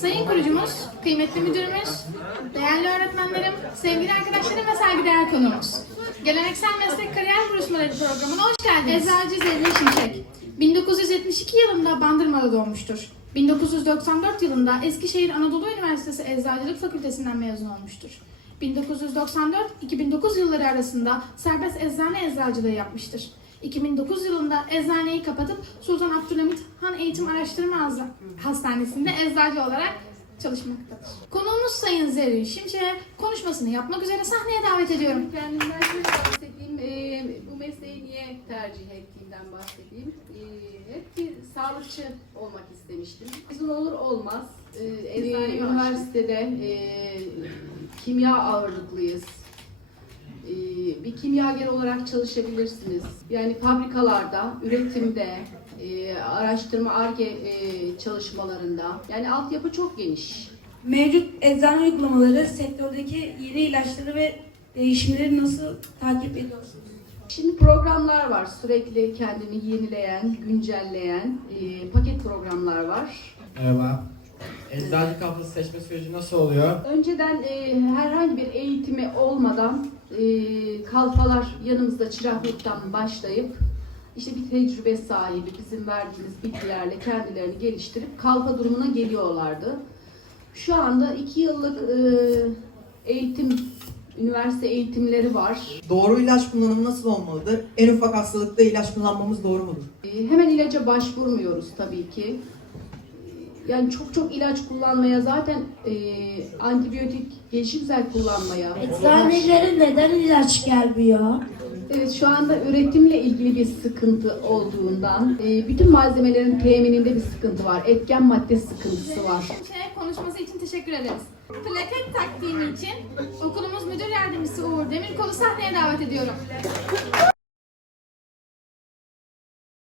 Sayın kurucumuz, kıymetli müdürümüz, değerli öğretmenlerim, sevgili arkadaşlarım ve saygıdeğer konuğumuz. Geleneksel Meslek Kariyer Buluşmaları programına hoş geldiniz. Eczacı Zerrin Şimşek. 1972 yılında Bandırma'da doğmuştur. 1994 yılında Eskişehir Anadolu Üniversitesi Eczacılık Fakültesinden mezun olmuştur. 1994-2009 yılları arasında serbest eczane eczacılığı yapmıştır. 2009 yılında eczaneyi kapatıp Sultan Abdülhamit Han Eğitim Araştırma Hastanesi'nde eczacı olarak çalışmaktadır. Konuğumuz Sayın Zerrin Şimşek'e konuşmasını yapmak üzere sahneye davet ediyorum. Kendimden şöyle bahsedeyim. Ee, bu mesleği niye tercih ettiğimden bahsedeyim. Ee, hep bir sağlıkçı olmak istemiştim. Mezun olur olmaz. Ee, Eczane üniversitede e, kimya ağırlıklıyız. Ee, bir kimyager olarak çalışabilirsiniz. Yani fabrikalarda, üretimde, e, araştırma, ARGE e, çalışmalarında. Yani altyapı çok geniş. Mevcut eczane uygulamaları, sektördeki yeni ilaçları ve değişimleri nasıl takip ediyorsunuz? Şimdi programlar var sürekli kendini yenileyen, güncelleyen e, paket programlar var. Merhaba. Eczacı kafası seçme süreci nasıl oluyor? Önceden e, herhangi bir eğitimi olmadan e, kalfalar yanımızda çıraklıktan başlayıp işte bir tecrübe sahibi bizim verdiğimiz bilgilerle kendilerini geliştirip kalfa durumuna geliyorlardı. Şu anda iki yıllık e, eğitim, üniversite eğitimleri var. Doğru ilaç kullanımı nasıl olmalıdır? En ufak hastalıkta ilaç kullanmamız doğru mudur? E, Hemen ilaca başvurmuyoruz tabii ki. Yani çok çok ilaç kullanmaya zaten e, antibiyotik gelişimsel kullanmaya. Eczanelere neden ilaç gelmiyor? Evet şu anda üretimle ilgili bir sıkıntı olduğundan e, bütün malzemelerin temininde bir sıkıntı var. Etken madde sıkıntısı var. Şimşek'e konuşması için teşekkür ederiz. Plaket takdimi için okulumuz müdür yardımcısı Uğur Demirkol'u sahneye davet ediyorum.